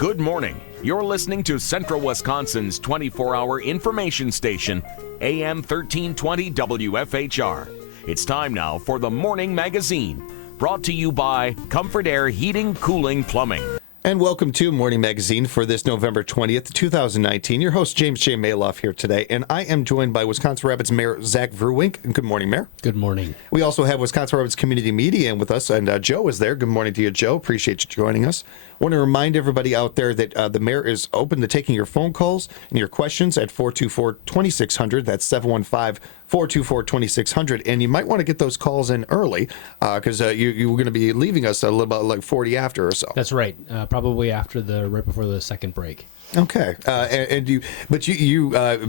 Good morning. You're listening to Central Wisconsin's 24-hour information station, AM 1320 WFHR. It's time now for the Morning Magazine, brought to you by Comfort Air Heating, Cooling, Plumbing. And welcome to Morning Magazine for this November 20th, 2019. Your host, James J. Maloff, here today, and I am joined by Wisconsin Rapids Mayor Zach Vruwink. Good morning, Mayor. Good morning. We also have Wisconsin Rapids Community Media in with us, and Joe is there. Good morning to you, Joe. Appreciate you joining us. I want to remind everybody out there that the mayor is open to taking your phone calls and your questions at 424-2600. That's 715-424-2600. And you might want to get those calls in early because you're going to be leaving us a little about like 40 after or so. That's right. Probably right before the second break. Okay, and you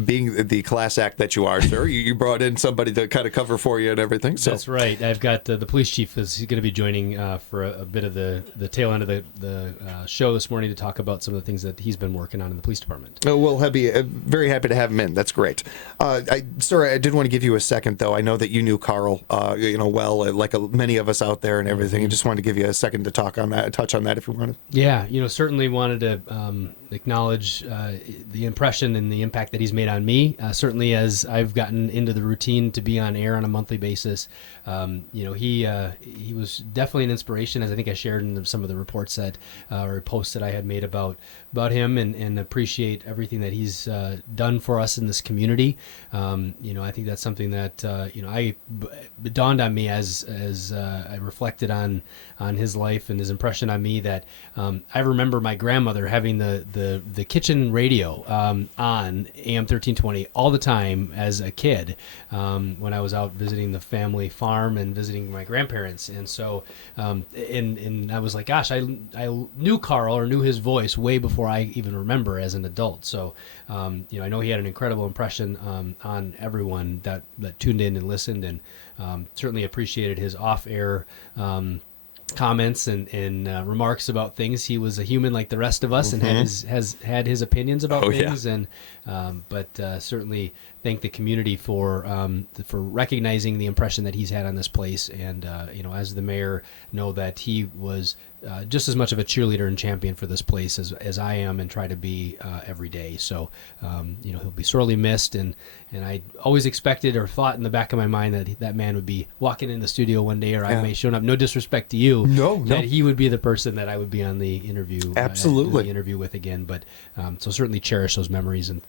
being the class act that you are, sir, you brought in somebody to kind of cover for you and everything. So that's right. I've got the police chief is going to be joining for a bit of the tail end of the show this morning to talk about some of the things that he's been working on in the police department. Oh, we'll be very happy to have him in. That's great. Sir, I did want to give you a second, though. I know that you knew Carl, well, like many of us out there and everything. I just wanted to give you a second to touch on that if you wanted. Yeah, certainly wanted to acknowledge the impression and the impact that he's made on me. Certainly, as I've gotten into the routine to be on air on a monthly basis, he was definitely an inspiration, as I think I shared in some of the reports or posts that I had made about him, and appreciate everything that he's done for us in this community. I think that's something that it dawned on me as I reflected on his life and his impression on me, that I remember my grandmother having the kitchen radio on AM 1320 all the time as a kid when I was out visiting the family farm and visiting my grandparents. And so and I was like, gosh, I knew Carl or knew his voice way before I even remember as an adult. So I know he had an incredible impression on everyone that tuned in and listened, and certainly appreciated his off-air comments and remarks about things. He was a human like the rest of us, and has had his opinions about things. Yeah. And but certainly thank the community for recognizing the impression that he's had on this place, and as the mayor, know that he was just as much of a cheerleader and champion for this place as I am, and try to be every day. So he'll be sorely missed, and I always expected or thought in the back of my mind that man would be walking in the studio one day, or I may show up. No disrespect to you, that he would be the person that I would be on the interview. Absolutely, the interview with again. But so certainly cherish those memories and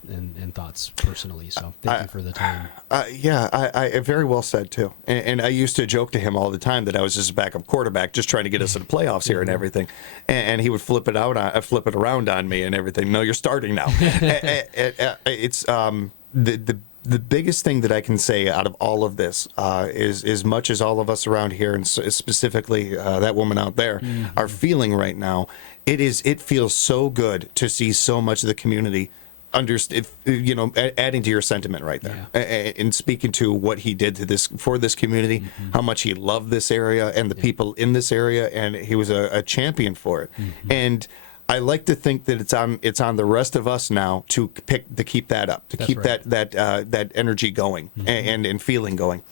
thoughts personally. So thank you for the time. I very well said too. And I used to joke to him all the time that I was just a backup quarterback, just trying to get us to the playoffs here and everything. And he would flip it around on me and everything. No, you're starting now. It's the biggest thing that I can say out of all of this is, as much as all of us around here, and specifically that woman out there, are feeling right now, it feels so good to see so much of the community adding to your sentiment right there, and speaking to what he did for this community, how much he loved this area and the people in this area, and he was a champion for it. And I like to think that it's on the rest of us now to keep that up, that energy going and feeling going.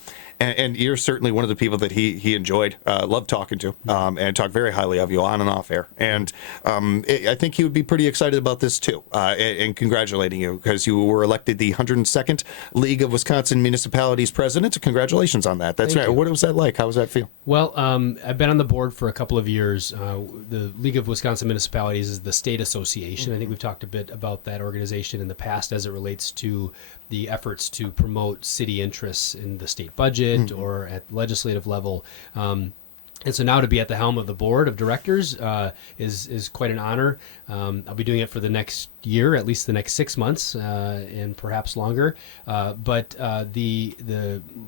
And you're certainly one of the people that he enjoyed, loved talking to, and talked very highly of you on and off air. And I think he would be pretty excited about this too, and congratulating you, because you were elected the 102nd League of Wisconsin Municipalities president. Congratulations on that. That's right. What was that like? How was that feel? Well, I've been on the board for a couple of years. The League of Wisconsin Municipalities is the state association. I think we've talked a bit about that organization in the past as it relates to the efforts to promote city interests in the state budget or at legislative level. And so now to be at the helm of the board of directors is quite an honor. I'll be doing it for the next year, at least the next 6 months, and perhaps longer. But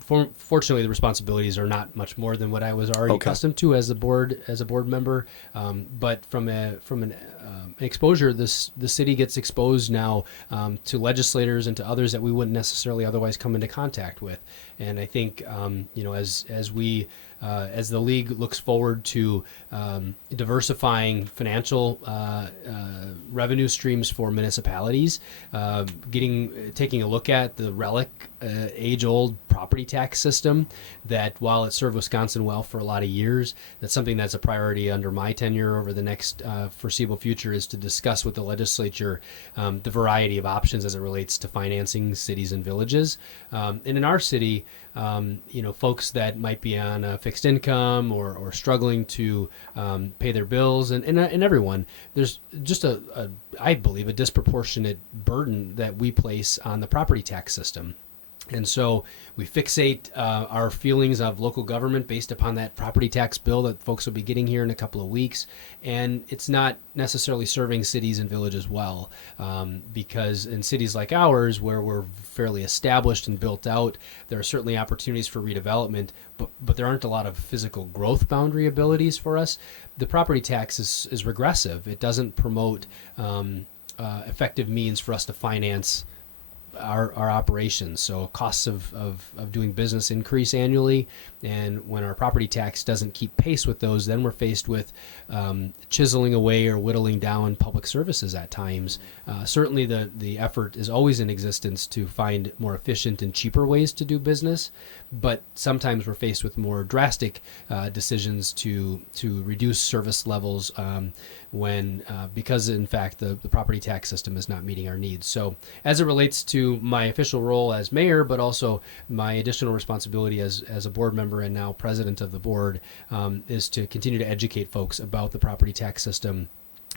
fortunately, the responsibilities are not much more than what I was already accustomed to as a board member. But from an exposure, the city gets exposed now to legislators and to others that we wouldn't necessarily otherwise come into contact with. And I think as the league looks forward to diversifying financial revenue streams for municipalities, taking a look at the relic age-old property tax system that, while it served Wisconsin well for a lot of years, that's something that's a priority under my tenure over the next foreseeable future, is to discuss with the legislature the variety of options as it relates to financing cities and villages. And in our city, folks that might be on a fixed income or struggling to pay their bills, and everyone, there's just I believe, a disproportionate burden that we place on the property tax system. And so we fixate our feelings of local government based upon that property tax bill that folks will be getting here in a couple of weeks. And it's not necessarily serving cities and villages well, because in cities like ours, where we're fairly established and built out, there are certainly opportunities for redevelopment, but there aren't a lot of physical growth boundary abilities for us. The property tax is regressive. It doesn't promote effective means for us to finance our operations. So costs of doing business increase annually, and when our property tax doesn't keep pace with those, then we're faced with chiseling away or whittling down public services at times. Certainly the effort is always in existence to find more efficient and cheaper ways to do business, but sometimes we're faced with more drastic decisions to reduce service levels when because in fact the property tax system is not meeting our needs. So as it relates to my official role as mayor, but also my additional responsibility as a board member and now president of the board, is to continue to educate folks about the property tax system,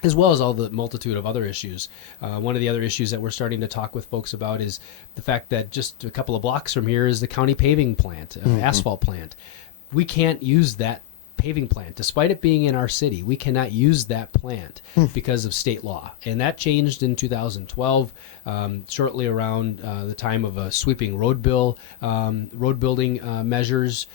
as well as all the multitude of other issues. One of the other issues that we're starting to talk with folks about is the fact that just a couple of blocks from here is the county paving plant, asphalt plant. We can't use that paving plant, despite it being in our city. We cannot use that plant because of state law, and that changed in 2012, shortly around the time of a sweeping road building measures.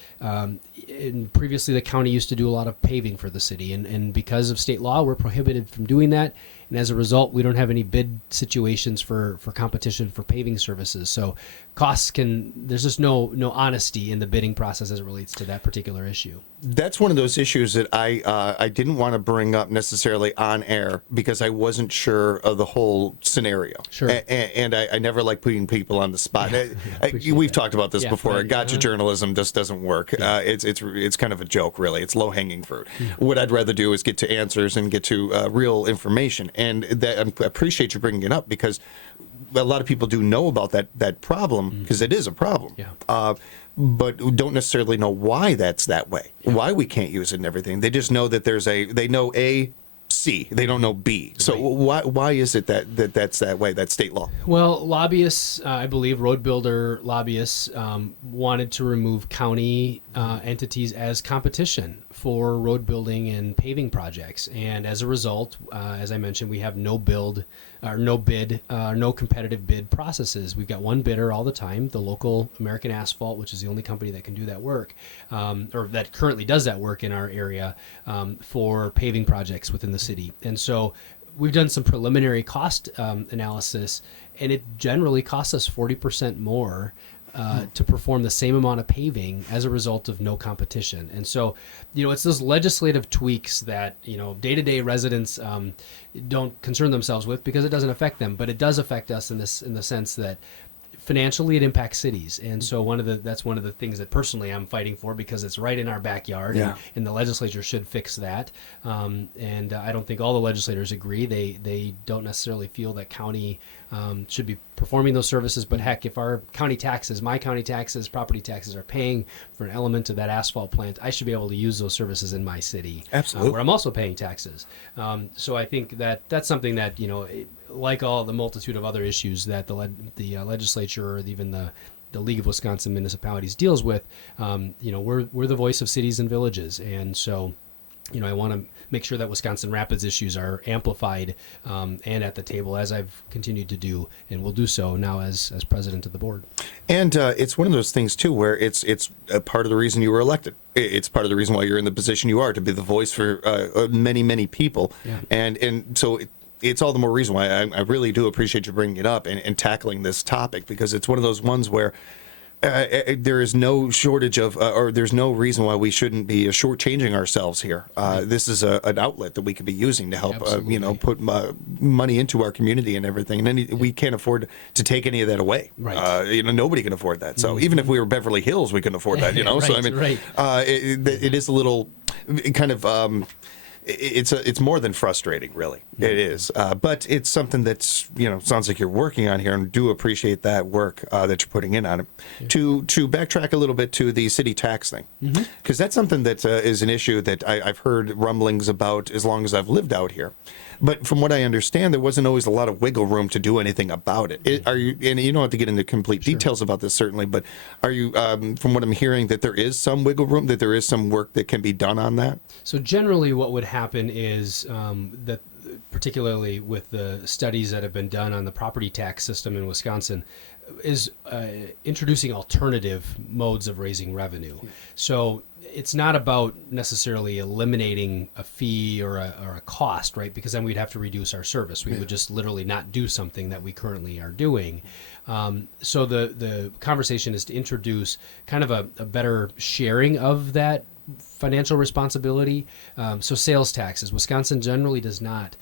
And previously, the county used to do a lot of paving for the city, and because of state law, we're prohibited from doing that. And as a result, we don't have any bid situations for competition for paving services. So costs there's just no honesty in the bidding process as it relates to that particular issue. That's one of those issues that I didn't want to bring up necessarily on air because I wasn't sure of the whole scenario. Sure. And I never like putting people on the spot. We've talked about this before. Gotcha journalism just doesn't work. Yeah. It's kind of a joke, really. It's low-hanging fruit. Yeah. What I'd rather do is get to answers and get to real information. And I appreciate you bringing it up because a lot of people do know about that problem because it is a problem. Yeah. But don't necessarily know why that's that way, why we can't use it and everything. They just know that they know A, C. They don't know B. So why is it that's that way? That's state law. Well, lobbyists, I believe, road builder lobbyists wanted to remove county entities as competition for road building and paving projects, and as a result, as I mentioned, we have no competitive bid processes. We've got one bidder all the time, the local American Asphalt, which is the only company that can do that work, or that currently does that work in our area for paving projects within the city. And so we've done some preliminary cost analysis, and it generally costs us 40% more to perform the same amount of paving as a result of no competition. And so, it's those legislative tweaks that, day-to-day residents don't concern themselves with because it doesn't affect them, but it does affect us in the sense that financially it impacts cities. And so that's one of the things that personally I'm fighting for because it's right in our backyard, and the legislature should fix that. And I don't think all the legislators agree. They don't necessarily feel that county should be performing those services, but heck, if our county taxes, my county taxes, property taxes are paying for an element of that asphalt plant, I should be able to use those services in my city. Absolutely. Where I'm also paying taxes. So I think that's something that, like all the multitude of other issues that the legislature or even the League of Wisconsin Municipalities deals with, we're the voice of cities and villages. And so, I want to make sure that Wisconsin Rapids issues are amplified and at the table, as I've continued to do, and will do so now as president of the board. And it's one of those things, too, where it's a part of the reason you were elected. It's part of the reason why you're in the position you are, to be the voice for many, many people. Yeah. And so it's all the more reason why I really do appreciate you bringing it up and tackling this topic, because it's one of those ones where there is no shortage of, or there's no reason why we shouldn't be shortchanging ourselves here. This is an outlet that we could be using to help, put money into our community and everything. And then we can't afford to take any of that away. Right. Nobody can afford that. So even if we were Beverly Hills, we couldn't afford that. Right, So I mean, right. It is a little kind of. It's more than frustrating, really. It is, but it's something that's sounds like you're working on here, and do appreciate that work that you're putting in on it. Yeah. To backtrack a little bit to the city tax thing, because that's something that is an issue that I've heard rumblings about as long as I've lived out here. But from what I understand, there wasn't always a lot of wiggle room to do anything about it. Are you? And you don't have to get into complete details about this, certainly. But are you? From what I'm hearing, that there is some wiggle room, that there is some work that can be done on that. So generally, what would happen is that, particularly with the studies that have been done on the property tax system in Wisconsin, is introducing alternative modes of raising revenue. So it's not about necessarily eliminating a fee or a cost, right? Because then we'd have to reduce our service. We would just literally not do something that we currently are doing. So the conversation is to introduce kind of a better sharing of that financial responsibility. So sales taxes, Wisconsin generally is not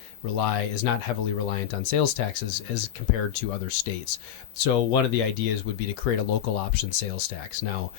heavily reliant on sales taxes as compared to other states. So one of the ideas would be to create a local option sales tax. Now,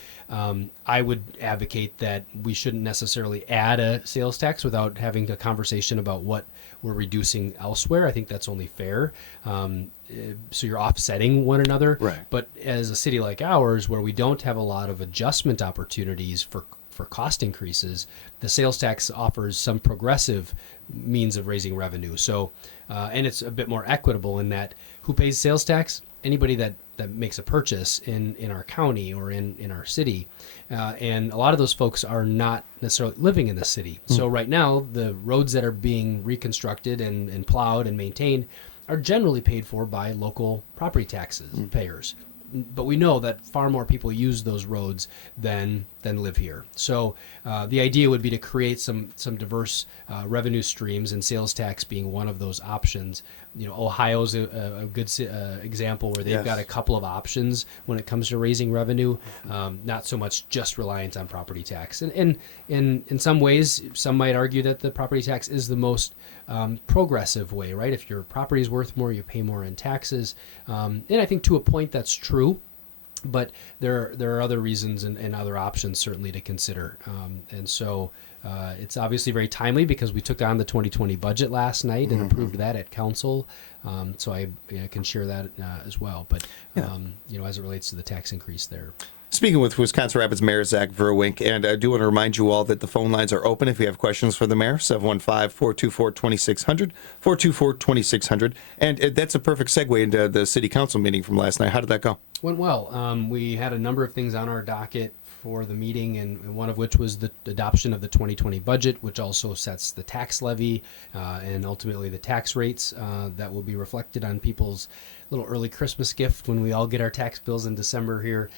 I would advocate that we shouldn't necessarily add a sales tax without having a conversation about what we're reducing elsewhere. I think that's only fair. So you're offsetting one another. Right. But as a city like ours, where we don't have a lot of adjustment opportunities for cost increases, the sales tax offers some progressive means of raising revenue. So, and it's a bit more equitable in that who pays sales tax? Anybody that makes a purchase in our county or in our city. And a lot of those folks are not necessarily living in the city. So right now, the roads that are being reconstructed and plowed and maintained are generally paid for by local property taxes payers. But we know that far more people use those roads than live here. So the idea would be to create some diverse revenue streams, and sales tax being one of those options. Ohio's a good example where they've got a couple of options when it comes to raising revenue, not so much just reliant on property tax. And in some ways, some might argue that the property tax is the most progressive way, right? If your property is worth more, you pay more in taxes. And I think to a point that's true. But there are other reasons and other options certainly to consider. And so it's obviously very timely because we took on the 2020 budget last night and approved that at council. So I can share that as well. But, as it relates to the tax increase there. Speaking with Wisconsin Rapids Mayor Zach Vruwink, and I do want to remind you all that the phone lines are open if you have questions for the mayor, 715-424-2600, 424-2600. And that's a perfect segue into the city council meeting from last night. How did that go? Went well. We had a number of things on our docket for the meeting, and one of which was the adoption of the 2020 budget, which also sets the tax levy and ultimately the tax rates that will be reflected on people's little early Christmas gift when we all get our tax bills in December here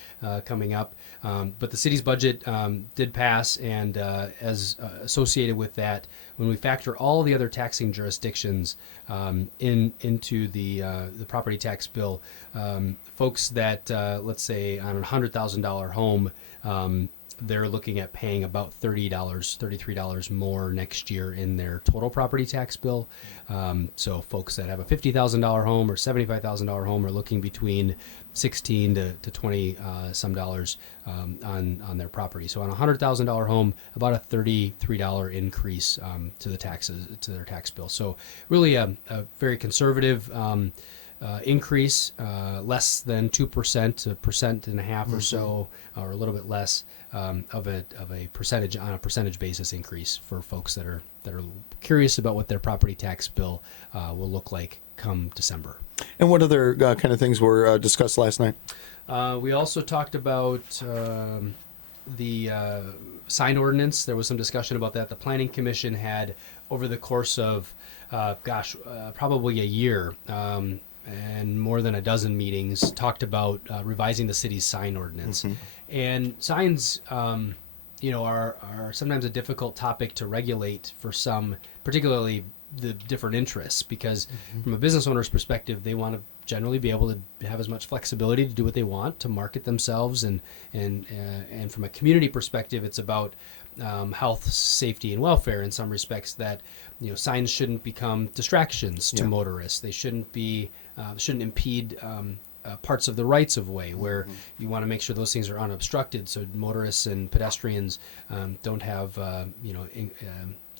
coming up. But the city's budget did pass, and as associated with that, when we factor all the other taxing jurisdictions into the property tax bill, folks that, let's say, on a $100,000 home, they're looking at paying about $33 more next year in their total property tax bill. So folks that have a $50,000 home or $75,000 home are looking between $16 to $20 some dollars on their property. So on a $100,000 home, about a $33 increase to the taxes to their tax bill. So really a very conservative increase, less than 2%, 1.5% or so, or a little bit less of a percentage on a percentage basis increase for folks that are curious about what their property tax bill will look like come December. And what other kind of things were discussed last night? We also talked about the sign ordinance. There was some discussion about that. The Planning Commission had, over the course of, probably a year, and more than a dozen meetings, talked about revising the city's sign ordinance. And signs, are sometimes a difficult topic to regulate for some, particularly the different interests, because from a business owner's perspective, they want to generally be able to have as much flexibility to do what they want, to market themselves, and from a community perspective, it's about health, safety, and welfare in some respects. That signs shouldn't become distractions to motorists. They shouldn't impede parts of the rights of way, where you want to make sure those things are unobstructed, so motorists and pedestrians don't have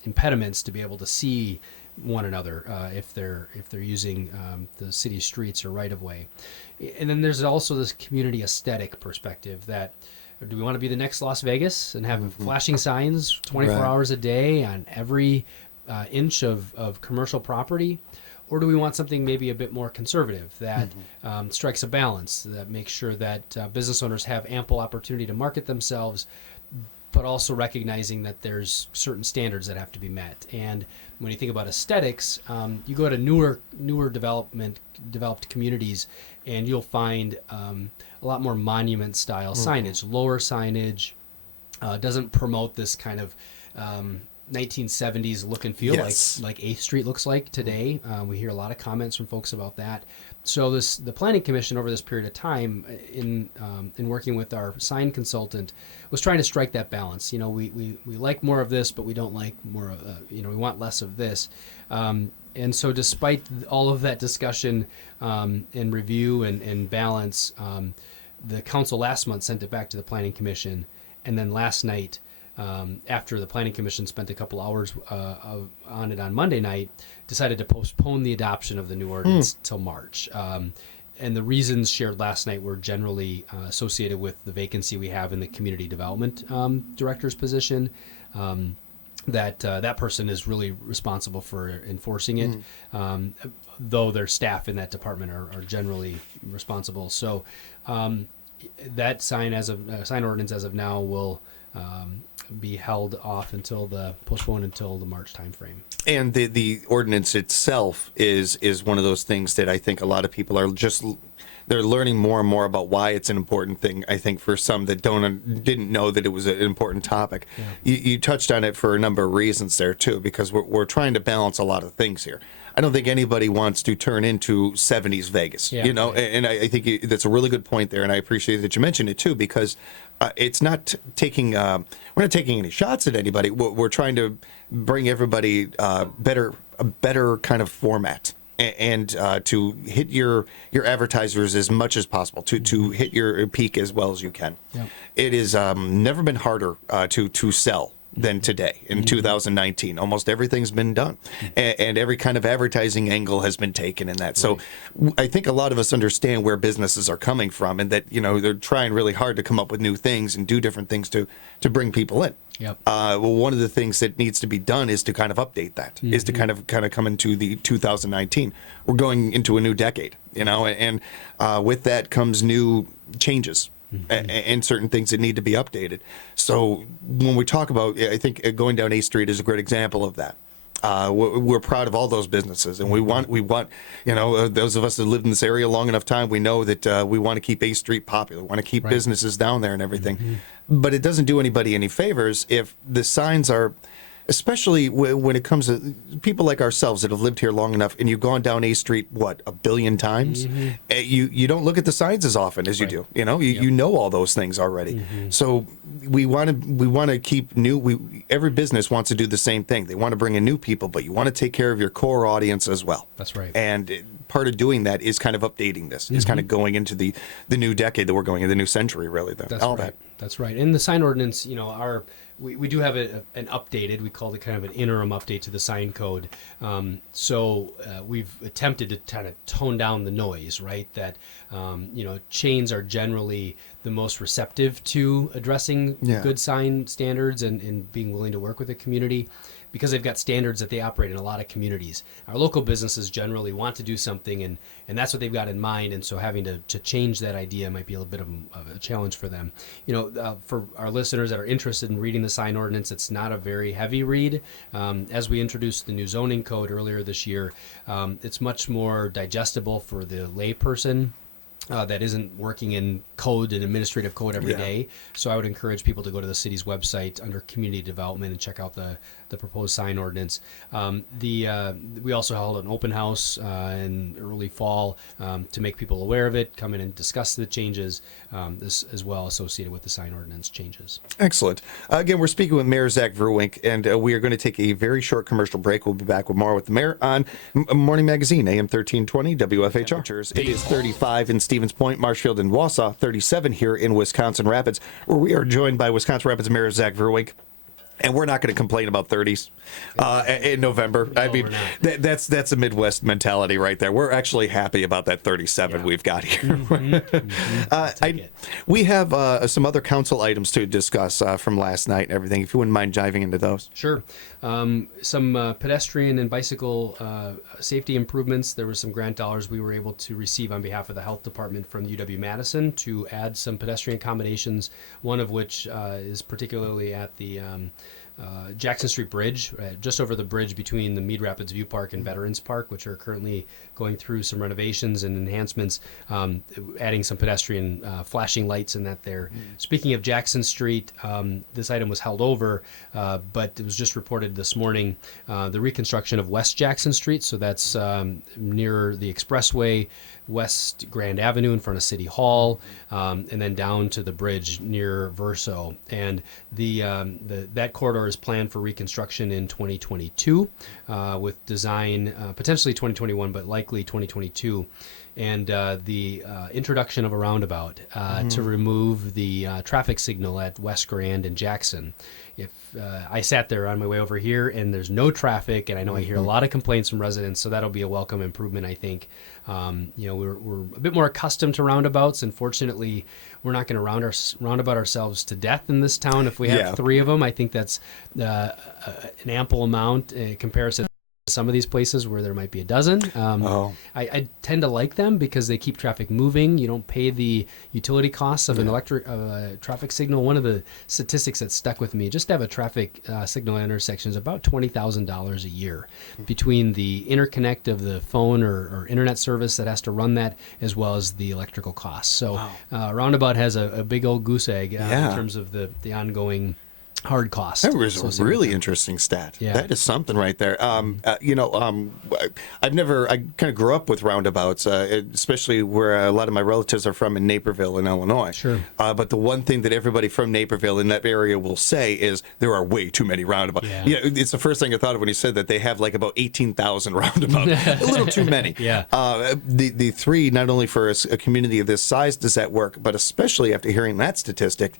impediments to be able to see one another if they're using the city streets or right of way. And then there's also this community aesthetic perspective that, do we want to be the next Las Vegas and have flashing signs 24 hours a day on every inch of commercial property? Or do we want something maybe a bit more conservative that strikes a balance, that makes sure that business owners have ample opportunity to market themselves, but also recognizing that there's certain standards that have to be met? And when you think about aesthetics, you go to newer developed communities, and you'll find a lot more monument style signage, lower signage, doesn't promote this kind of 1970s look and feel like 8th Street looks like today. We hear a lot of comments from folks about that. So the Planning Commission over this period of time, in working with our sign consultant, was trying to strike that balance. We like more of this, but we don't like more of we want less of this. And so despite all of that discussion and review and balance, the council last month sent it back to the Planning Commission, and then last night, after the Planning Commission spent a couple hours on it on Monday night, decided to postpone the adoption of the new ordinance till March. And the reasons shared last night were generally associated with the vacancy we have in the community development director's position. That person is really responsible for enforcing it, though their staff in that department are generally responsible. So that sign ordinance as of now will be held off postponed until the March timeframe. And the ordinance itself is one of those things that I think a lot of people are they're learning more and more about why it's an important thing. I think for some that didn't know that it was an important topic. Yeah. You touched on it for a number of reasons there too, because we're trying to balance a lot of things here. I don't think anybody wants to turn into 70s Vegas, right. And I think that's a really good point there, and I appreciate that you mentioned it too, because it's not taking we're not taking any shots at anybody. We're trying to bring everybody a better kind of format, and to hit your advertisers as much as possible, to hit your peak as well as you can. Yeah. It is never been harder to sell than today in 2019. Almost everything's been done, and every kind of advertising angle has been taken in that. Right. So I think a lot of us understand where businesses are coming from, and that they're trying really hard to come up with new things and do different things to bring people in. Yep. Well, one of the things that needs to be done is to kind of update that, is to kind of come into the 2019. We're going into a new decade, and with that comes new changes. And certain things that need to be updated. So when we talk about, I think going down 8th Street is a great example of that. We're proud of all those businesses, and we want those of us that lived in this area long enough time, we know that we want to keep 8th Street popular. We want to keep businesses down there and everything. But it doesn't do anybody any favors if the signs are, especially when it comes to people like ourselves that have lived here long enough, and you've gone down 8th Street, a billion times? You don't look at the signs as often as you do. You know all those things already. So we want to keep new. Every business wants to do the same thing. They want to bring in new people, but you want to take care of your core audience as well. That's right. And part of doing that is kind of updating this. Is kind of going into the new decade that we're going in, the new century, really. That's right. And the sign ordinance, we do have an updated, we called it kind of an interim update to the sign code. So we've attempted to kind of tone down the noise, right? That, chains are generally the most receptive to addressing good sign standards and being willing to work with the community, because they've got standards that they operate in a lot of communities. Our local businesses generally want to do something, and that's what they've got in mind, and so having to change that idea might be a bit of a challenge for them. For our listeners that are interested in reading the sign ordinance, it's not a very heavy read. As we introduced the new zoning code earlier this year, it's much more digestible for the layperson. that isn't working in code and administrative code every day. So I would encourage people to go to the city's website under community development and check out the proposed sign ordinance. We also held an open house in early fall to make people aware of it, come in and discuss the changes, this as well associated with the sign ordinance changes. Excellent. Again, we're speaking with Mayor Zach Vruwink, and we are going to take a very short commercial break. We'll be back with more with the mayor on Morning Magazine, AM 1320 WFHR. It is 35 in Stevens Point, Marshfield, and Wausau, 37 here in Wisconsin Rapids, where we are joined by Wisconsin Rapids Mayor Zach Vruwink. And we're not going to complain about 30s in November. No, I mean, that's a Midwest mentality right there. We're actually happy about that 37 we've got here. We have some other council items to discuss from last night and everything. If you wouldn't mind diving into those. Sure. Some pedestrian and bicycle safety improvements. There were some grant dollars we were able to receive on behalf of the health department from UW-Madison to add some pedestrian accommodations, one of which is particularly at the Jackson Street Bridge, just over the bridge between the Mead Rapids View Park and Veterans Park, which are currently going through some renovations and enhancements, adding some pedestrian flashing lights in that there. Speaking of Jackson Street, this item was held over, but it was just reported this morning, the reconstruction of West Jackson Street, so that's near the Expressway, West Grand Avenue in front of City Hall, and then down to the bridge near Verso. And that corridor is planned for reconstruction in 2022, with design potentially 2021, but likely 2022. And the introduction of a roundabout to remove the traffic signal at West Grand and Jackson. If I sat there on my way over here and there's no traffic, and I know I hear a lot of complaints from residents, so that'll be a welcome improvement, I think. We're a bit more accustomed to roundabouts, and fortunately, we're not going to roundabout ourselves to death in this town. If we have 3 of them, I think that's an ample amount in comparison to some of these places where there might be a dozen. I tend to like them because they keep traffic moving. You don't pay the utility costs of an electric traffic signal. One of the statistics that stuck with me, just to have a traffic signal at intersections, about $20,000 a year between the interconnect of the phone or internet service that has to run that, as well as the electrical costs. So Roundabout has a big old goose egg in terms of the ongoing hard cost. That was a really interesting stat. Yeah. That is something right there. I kind of grew up with roundabouts, especially where a lot of my relatives are from in Naperville in Illinois. Sure. But the one thing that everybody from Naperville in that area will say is there are way too many roundabouts. Yeah. It's the first thing I thought of when he said that they have like about 18,000 roundabouts. A little too many. Yeah. The 3, not only for a community of this size does that work, but especially after hearing that statistic,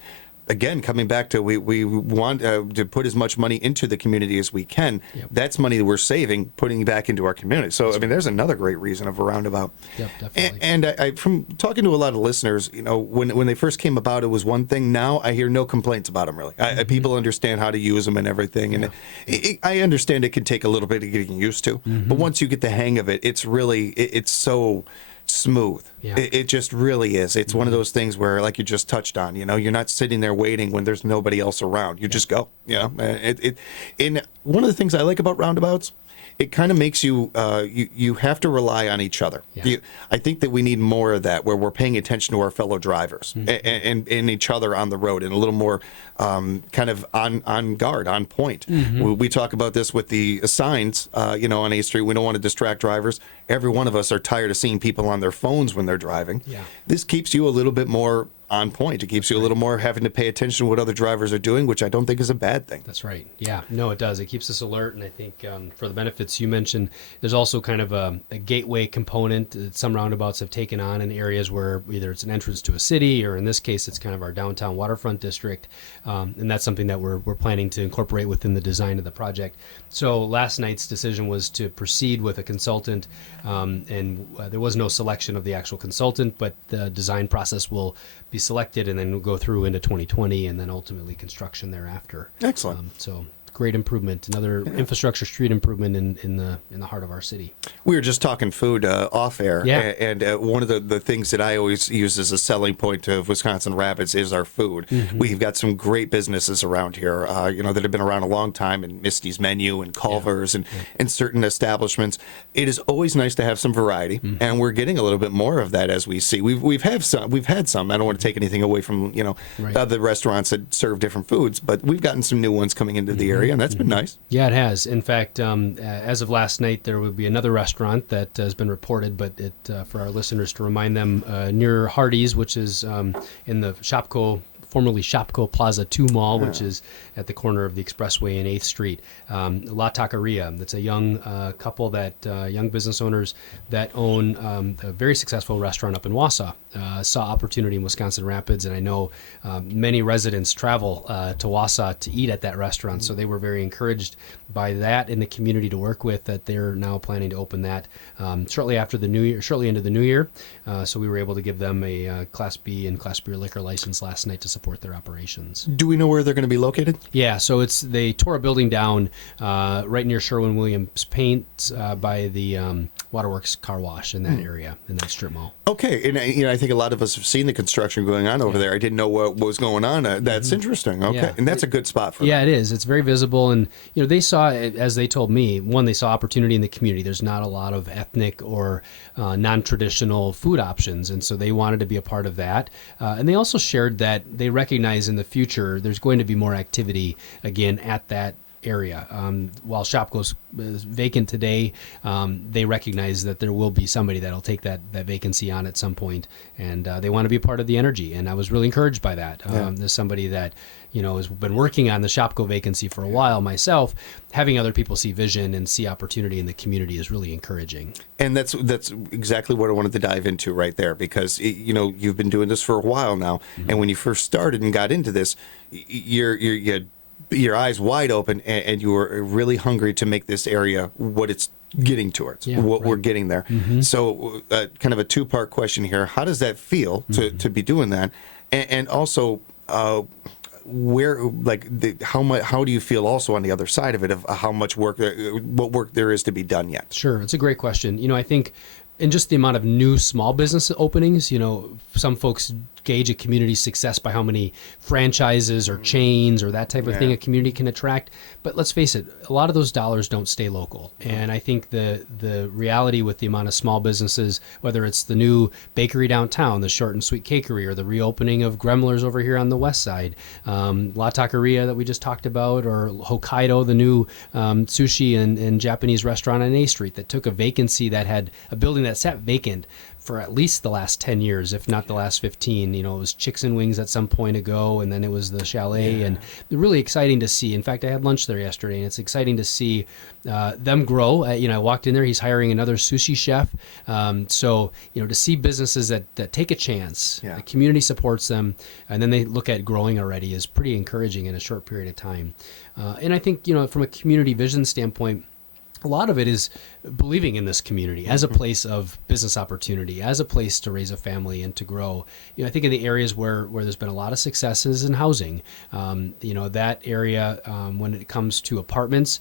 again, coming back to we want to put as much money into the community as we can. Yep. That's money that we're saving, putting back into our community. So, I mean, there's another great reason of a roundabout. Yep, definitely. And I, from talking to a lot of listeners, when they first came about, it was one thing. Now I hear no complaints about them, really. People understand how to use them and everything. And I understand it can take a little bit of getting used to. But once you get the hang of it, it's really, it's so smooth. Yeah. It just really is. It's one of those things where, like you just touched on, you're not sitting there waiting when there's nobody else around. You just go. And one of the things I like about roundabouts, it kind of makes you you have to rely on each other. Yeah. I think that we need more of that, where we're paying attention to our fellow drivers and each other on the road, and a little more kind of on guard, on point. We talk about this with the signs, on A Street. We don't want to distract drivers. Every one of us are tired of seeing people on their phones when they're driving. Yeah. This keeps you a little bit more on point. It keeps you a little more having to pay attention to what other drivers are doing, which I don't think is a bad thing. That's right. Yeah, no, it does. It keeps us alert, and I think for the benefits you mentioned, there's also kind of a gateway component that some roundabouts have taken on in areas where either it's an entrance to a city, or in this case, it's kind of our downtown waterfront district, and that's something that we're planning to incorporate within the design of the project. So last night's decision was to proceed with a consultant, and there was no selection of the actual consultant, but the design process will be selected, and then we'll go through into 2020, and then ultimately construction thereafter. Excellent. So great improvement, another infrastructure street improvement in the heart of our city. We were just talking food off air, Yeah. and one of the things that I always use as a selling point of Wisconsin Rapids is our food. We've got some great businesses around here, that have been around a long time, and Misty's Menu and Culver's and certain establishments. It is always nice to have some variety, and we're getting a little bit more of that as we see. We've had some. I don't want to take anything away from other restaurants that serve different foods, but we've gotten some new ones coming into the area, and that's been nice. Yeah, it has. In fact, as of last night, there would be another restaurant that has been reported, but for our listeners to remind them, near Hardee's, which is in the formerly Shopko Plaza 2 Mall, which is at the corner of the Expressway and 8th Street. La Taqueria, that's a young couple young business owners that own a very successful restaurant up in Wausau. Saw opportunity in Wisconsin Rapids, and I know many residents travel to Wausau to eat at that restaurant, so they were very encouraged by that in the community to work with, that they're now planning to open that shortly into the new year. So we were able to give them a Class B and Class B liquor license last night to support their operations. Do we know where they're going to be located? Yeah, so they tore a building down right near Sherwin-Williams Paint by the Waterworks car wash in that area, in that strip mall. Okay, and I think a lot of us have seen the construction going on over there. I didn't know what was going on. That's interesting. Okay, Yeah. and that's a good spot for them. Yeah, it is. It's very visible, and they saw, as they told me, they saw opportunity in the community. There's not a lot of ethnic or non-traditional food options, and so they wanted to be a part of that. And they also shared that they recognize in the future there's going to be more activity again at that area. While Shopko's is vacant today, they recognize that there will be somebody that'll take that vacancy on at some point, and they want to be a part of the energy. And I was really encouraged by that. There's somebody that has been working on the Shopko vacancy for a while myself. Having other people see vision and see opportunity in the community is really encouraging. And that's exactly what I wanted to dive into right there, because you've been doing this for a while now, and when you first started and got into this, you had your eyes wide open, and you were really hungry to make this area what it's getting towards, we're getting there. So kind of a two-part question here. How does that feel to be doing that? And also, how do you feel also on the other side of it, of how much work, what work there is to be done yet? Sure. It's a great question. I think in just the amount of new small business openings, some folks gauge a community's success by how many franchises or chains or that type of thing a community can attract. But let's face it, a lot of those dollars don't stay local. And I think the reality with the amount of small businesses, whether it's the new bakery downtown, the Short and Sweet Cakery, or the reopening of Gremler's over here on the west side, La Taqueria that we just talked about, or Hokkaido, the new sushi and Japanese restaurant on 8th Street that took a vacancy that had a building that sat vacant for at least the last 10 years, if not the last 15. It was Chicks and Wings at some point ago, and then it was the Chalet, and really exciting to see. In fact, I had lunch there yesterday, and it's exciting to see them grow. I walked in there, he's hiring another sushi chef. So, to see businesses that take a chance, the community supports them, and then they look at growing already is pretty encouraging in a short period of time. And I think, from a community vision standpoint, a lot of it is believing in this community as a place of business opportunity, as a place to raise a family and to grow. I think in the areas where there's been a lot of successes in housing, that area, when it comes to apartments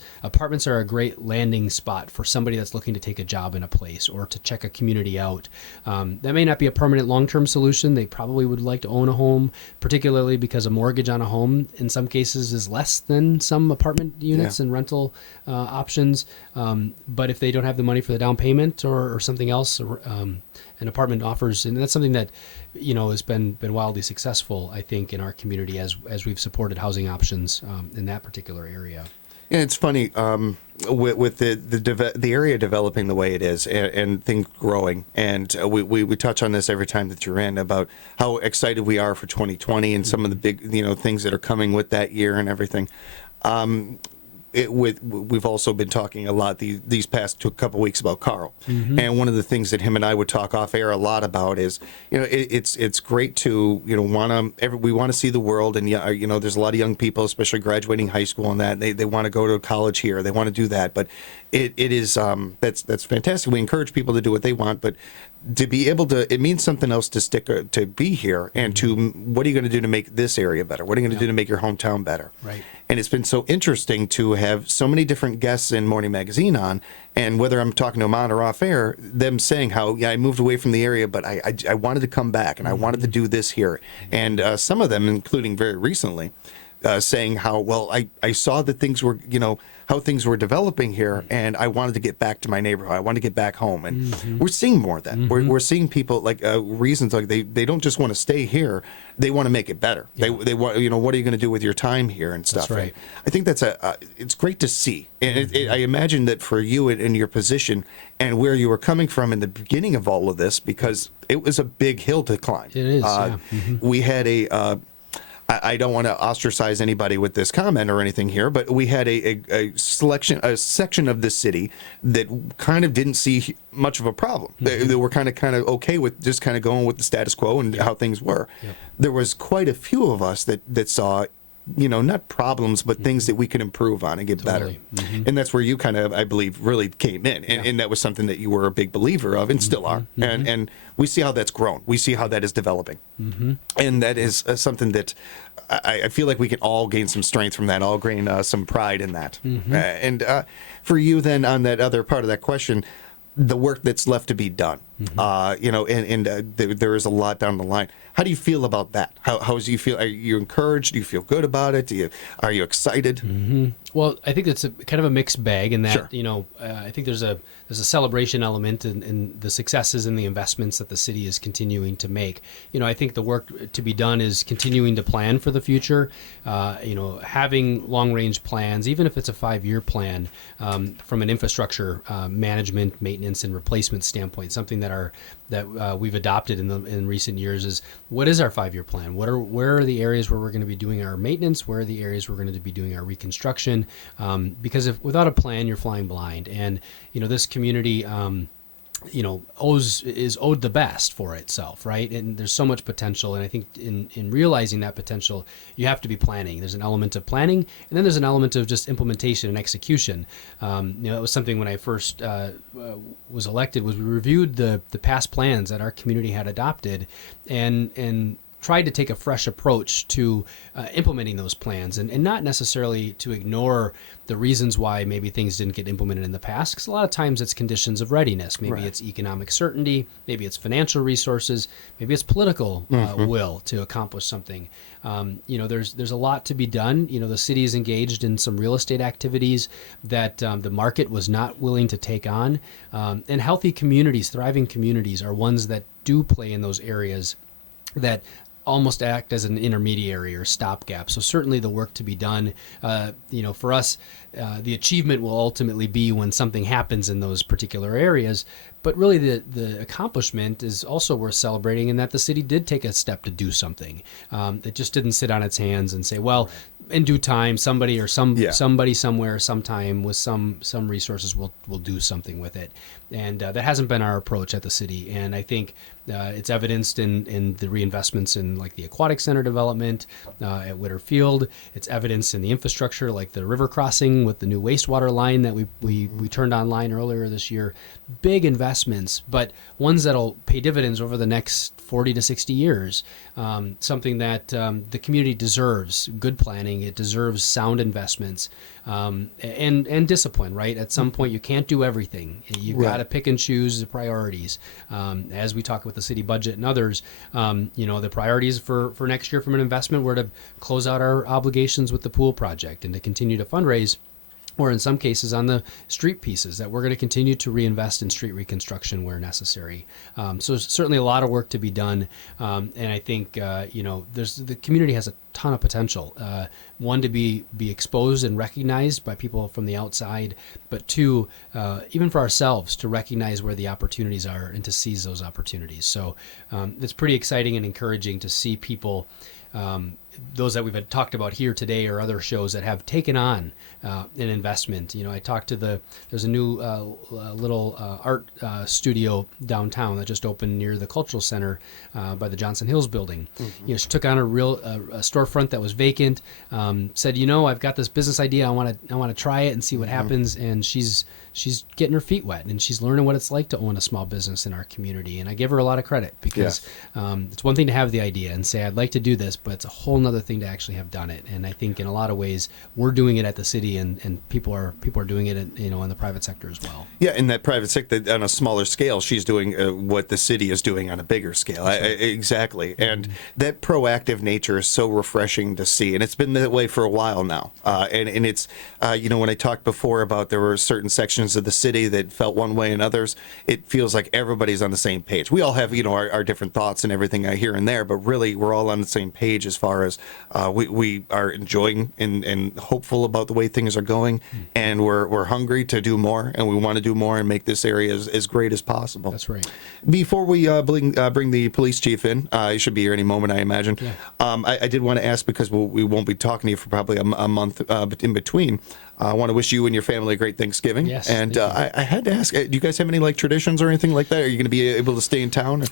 are a great landing spot for somebody that's looking to take a job in a place or to check a community out. That may not be a permanent long-term solution. They probably would like to own a home, particularly because a mortgage on a home in some cases is less than some apartment units and rental options. But if they don't have the money for the down payment or something else, an apartment offers, and that's something that has been wildly successful, I think, in our community as we've supported housing options in that particular area. Yeah, it's funny with the area developing the way it is, and things growing, and we touch on this every time that you're in about how excited we are for 2020 and some of the big things that are coming with that year and everything. We've also been talking a lot these past couple weeks about Carl, and one of the things that him and I would talk off air a lot about is it's great to we want to see the world, and there's a lot of young people, especially graduating high school, and that they want to go to college here, they want to do that, but it is that's fantastic. We encourage people to do what they want, but to be able to, it means something else to be here, and to what are you going to do to make this area better? What are you going to do to make your hometown better? Right. And it's been so interesting to have so many different guests in Morning Magazine on, and whether I'm talking to them on or off air, them saying how, I moved away from the area, but I wanted to come back and I wanted to do this here. And some of them, including very recently, saying how, well, I saw that things were, how things were developing here, and I wanted to get back to my neighborhood. I wanted to get back home. And we're seeing more of that. We're seeing people like reasons like they don't just want to stay here. They want to make it better. They want, what are you going to do with your time here and stuff. That's right. And I think that's it's great to see. And I imagine that for you in your position and where you were coming from in the beginning of all of this, because it was a big hill to climb. It is, We had I don't want to ostracize anybody with this comment or anything here, but we had a section of the city that kind of didn't see much of a problem. They were kind of okay with just kind of going with the status quo and how things were. Yep. There was quite a few of us that saw, not problems, but things that we could improve on and get better. And that's where you kind of, I believe, really came in. And that was something that you were a big believer of and still are. And we see how that's grown. We see how that is developing. And that is something that I feel like we can all gain some strength from that, all gain some pride in that. And for you then on that other part of that question, the work that's left to be done, there is a lot down the line. How do you feel about that? How do you feel? Are you encouraged? Do you feel good about it? Are you excited? Well, I think it's kind of a mixed bag in that, Sure. I think there's a celebration element in the successes and the investments that the city is continuing to make. I think the work to be done is continuing to plan for the future, having long-range plans, even if it's a 5-year plan, from an infrastructure management, maintenance, and replacement standpoint. Something that we've adopted in recent years is, what is our 5-year plan? Where are the areas where we're going to be doing our maintenance? Where are the areas we're going to be doing our reconstruction? Because without a plan, you're flying blind. And this community is owed the best for itself, right? And there's so much potential, and I think in realizing that potential, you have to be planning. There's an element of planning, and then there's an element of just implementation and execution. It was something when I first was elected, was we reviewed the past plans that our community had adopted, and tried to take a fresh approach to implementing those plans, and not necessarily to ignore the reasons why maybe things didn't get implemented in the past, because a lot of times it's conditions of readiness. Maybe it's economic certainty, maybe it's financial resources, maybe it's political will to accomplish something. There's a lot to be done. The city is engaged in some real estate activities that the market was not willing to take on. And healthy communities, thriving communities, are ones that do play in those areas that almost act as an intermediary or stopgap. So certainly the work to be done, for us, the achievement will ultimately be when something happens in those particular areas. But really the accomplishment is also worth celebrating, in that the city did take a step to do something. It just didn't sit on its hands and say, well, in due time, somebody somewhere, sometime with some resources will do something with it. And that hasn't been our approach at the city. And I think it's evidenced in the reinvestments in like the aquatic center development at Witter Field. It's evidenced in the infrastructure, like the river crossing with the new wastewater line that we turned online earlier this year. Big investments, but ones that'll pay dividends over the next 40 to 60 years. Something that the community deserves: good planning. It deserves sound investments and discipline. Right, at some point you can't do everything. You've got to pick and choose the priorities. As we talk with the city budget and others, the priorities for next year from an investment were to close out our obligations with the pool project and to continue to fundraise, or in some cases on the street pieces, that we're going to continue to reinvest in street reconstruction where necessary. So certainly a lot of work to be done. And I think, the community has a ton of potential. One, to be exposed and recognized by people from the outside, but two, even for ourselves, to recognize where the opportunities are and to seize those opportunities. So it's pretty exciting and encouraging to see people, those that we've had talked about here today or other shows, that have taken on an investment. I talked to there's a new little art studio downtown that just opened near the cultural center by the Johnson Hills building. She took on a storefront that was vacant, said, I've got this business idea. I want to try it and see what happens. And she's she's getting her feet wet and she's learning what it's like to own a small business in our community. And I give her a lot of credit because it's one thing to have the idea and say, I'd like to do this, but it's a whole nother thing to actually have done it. And I think in a lot of ways, we're doing it at the city, and people are doing it, in the private sector as well. Yeah, in that private sector, on a smaller scale, she's doing what the city is doing on a bigger scale. Exactly. And that proactive nature is so refreshing to see. And it's been that way for a while now. And it's, when I talked before about there were certain sections of the city that felt one way and others, it feels like everybody's on the same page. We all have, our different thoughts and everything here and there, but really we're all on the same page as far as we are enjoying and hopeful about the way things are going. And we're hungry to do more, and we want to do more and make this area as great as possible. That's right. Before we bring the police chief in, he should be here any moment, I imagine. Yeah. I did want to ask, because we won't be talking to you for probably a month in between. I want to wish you and your family a great Thanksgiving. Yes, and I had to ask, do you guys have any traditions or anything like that? Are you going to be able to stay in town?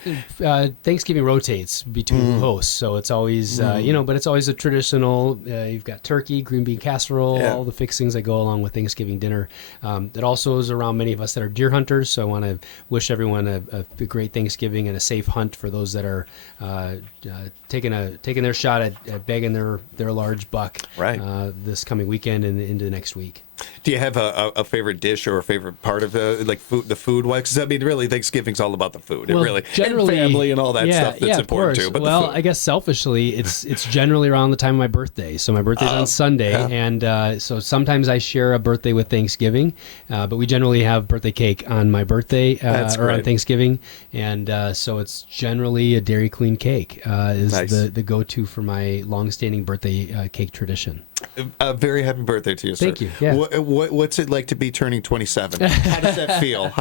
Thanksgiving rotates between hosts, so it's always but it's always a traditional. You've got turkey, green bean casserole, all the fixings that go along with Thanksgiving dinner. That also is around many of us that are deer hunters. So I want to wish everyone a great Thanksgiving and a safe hunt for those that are taking their shot at bagging their large buck this coming weekend and into the next week. Do you have a favorite dish or a favorite part of the food wise? Because I mean, really, Thanksgiving's all about the food. Well, it really, generally, and family and all that stuff that's important too. But well, I guess selfishly, it's generally around the time of my birthday. So my birthday's on Sunday, and so sometimes I share a birthday with Thanksgiving, but we generally have birthday cake on my birthday or on Thanksgiving, and so it's generally a Dairy Queen cake is the go-to for my long-standing birthday cake tradition. A very happy birthday to you, sir. Thank you. Yeah. What's it like to be turning 27? How does that feel?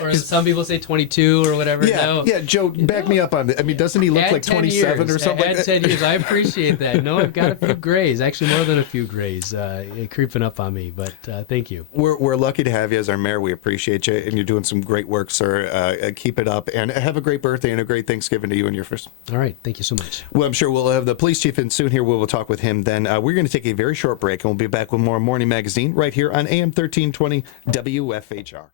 Or some people say 22 or whatever. Yeah, yeah. Joe, back me up on that. I mean, doesn't he look like 27 or something? Add 10 years. I appreciate that. No, I've got a few grays. Actually, more than a few grays creeping up on me. But thank you. We're lucky to have you as our mayor. We appreciate you, and you're doing some great work, sir. Keep it up, and have a great birthday and a great Thanksgiving to you and your first. All right. Thank you so much. Well, I'm sure we'll have the police chief in soon here. We will talk with him then. We're going to take a very short break, and we'll be back with more Morning Magazine right here on AM 1320 WFHR.